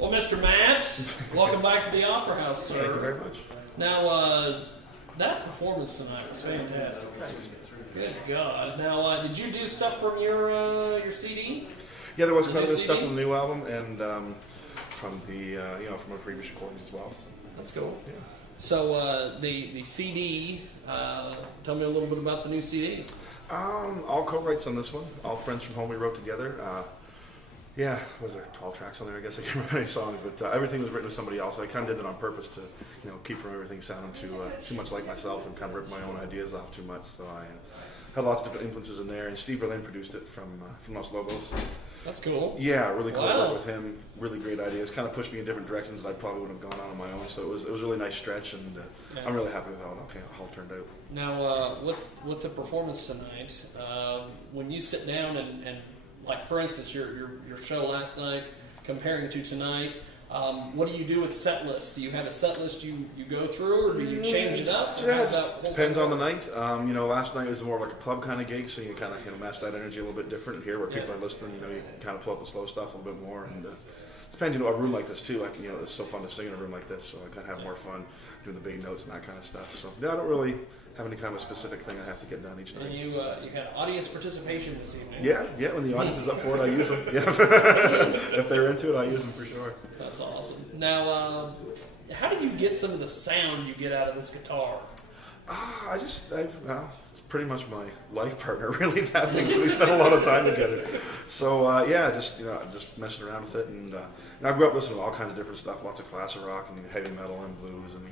Well, Mr. Matt, welcome back to the Opera House, sir. Thank you very much. Now, that performance tonight was fantastic. Good God. Now, did you do stuff from your CD? Yeah, there was quite a bit of stuff from the new album and from the from our previous recordings as well. So. That's cool. Yeah. So the CD. Tell me a little bit about the new CD. All co-writes on this one. All friends from home we wrote together. Yeah, was there 12 tracks on there? I guess I can't remember any songs, but everything was written with somebody else. I kind of did that on purpose to, keep from everything sounding too much like myself and kind of rip my own ideas off too much. So I had lots of different influences in there, and Steve Berlin produced it from Los Lobos. That's cool. Yeah, really cool to Wow. work with him. Really great ideas. Kind of pushed me in different directions that I probably wouldn't have gone on my own. So it was a really nice stretch, and I'm really happy with how it turned out. Now, with the performance tonight, when you sit down and like for instance your show last night, comparing to tonight, what do you do with set lists? Do you have a set list you go through, or do you change it up? Yeah, it depends on the night. Last night was more like a club kind of gig, so you kind of match that energy a little bit different. Here, where people are listening, you can kind of pull up the slow stuff a little bit more. And depends, a room like this too. It's so fun to sing in a room like this, so I kind of have more fun doing the big notes and that kind of stuff. So yeah, I don't really have any kind of a specific thing I have to get done each night. And you had audience participation this evening. Yeah. When the audience is up for it, I use them. Yeah. If they're into it, I use them for sure. That's awesome. Now, how do you get some of the sound you get out of this guitar? It's pretty much my life partner, really. That thing. So we spend a lot of time together. So just messing around with it, and I grew up listening to all kinds of different stuff, lots of classic rock and heavy metal and blues, and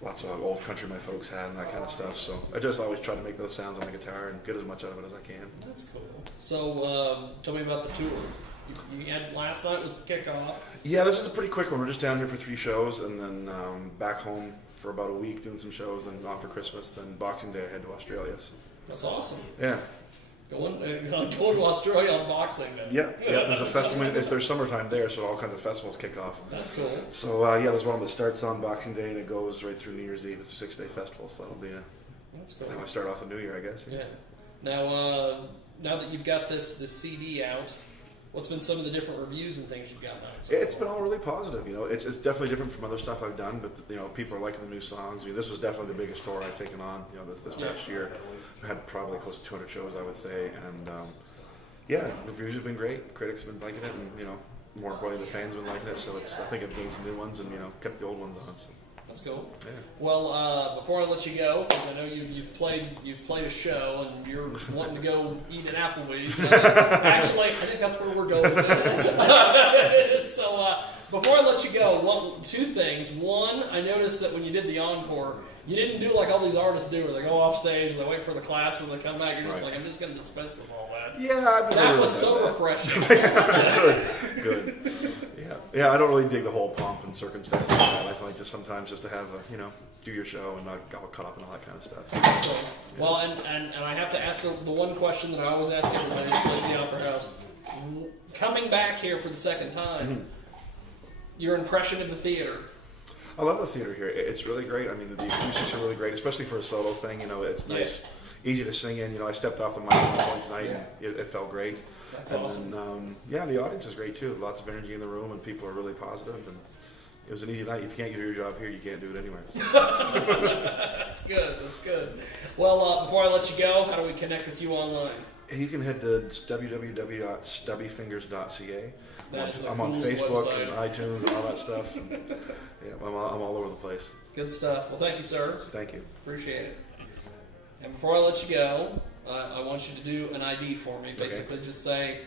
lots of old country my folks had and that kind of stuff. So I just always try to make those sounds on the guitar and get as much out of it as I can. That's cool. So tell me about the tour. You had last night was the kickoff. Yeah, this is a pretty quick one. We're just down here for 3 shows, and then back home for about a week doing some shows, then off for Christmas, then Boxing Day I head to Australia. So. That's awesome. Yeah. Going to Australia on Boxing Day. Yeah. There's a festival. There's summertime there, so all kinds of festivals kick off. That's cool. So there's one that starts on Boxing Day and it goes right through New Year's Eve. It's a 6-day festival, so that'll be That's cool. How I start off the new year, I guess. Yeah. Now that you've got this CD out, what's been some of the different reviews and things you've gotten out? So it's been all really positive. It's definitely different from other stuff I've done, but people are liking the new songs. This was definitely the biggest tour I've taken on. This past year, I had probably close to 200 shows, I would say, and reviews have been great. Critics have been liking it, and more importantly, the fans have been liking it. So I think I've gained some new ones and kept the old ones on. So. That's cool. Yeah. Well, before I let you go, because I know you've played a show and you're wanting to go eat at Applebee's. Actually, I think that's where we're going with this. So before I let you go, 2 things. One, I noticed that when you did the encore, you didn't do like all these artists do, where they go off stage, they wait for the claps, and they come back. You're just like, I'm just going to dispense with all that. Yeah, that was so refreshing. Good. Yeah, I don't really dig the whole pomp and circumstances of that. I like just sometimes just to have do your show and not get all caught up in all that kind of stuff. So, well, and I have to ask the one question that I always ask everybody who plays the Opera House. Coming back here for the second time, your impression of the theater? I love the theater here. It's really great. I mean, the acoustics are really great, especially for a solo thing. It's nice, easy to sing in. I stepped off the mic at one point tonight, and it felt great. That's awesome. And, the audience is great too. Lots of energy in the room, and people are really positive. And it was an easy night. If you can't do your job here, you can't do it anywhere. So. That's good. That's good. Well, before I let you go, how do we connect with you online? You can head to www.stubbyfingers.ca. I'm on Facebook website. and iTunes and all that stuff. And, I'm all over the place. Good stuff. Well, thank you, sir. Thank you. Appreciate it. And before I let you go, I want you to do an ID for me. Basically, just say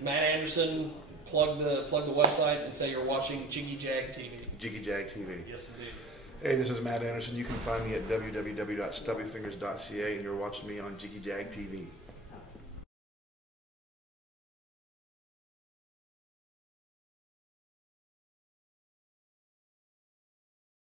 Matt Andersen. Plug the website and say you're watching Jiggy Jag TV. Jiggy Jag TV. Yes, indeed. Hey, this is Matt Andersen. You can find me at www.stubbyfingers.ca, and you're watching me on Jiggy Jag TV.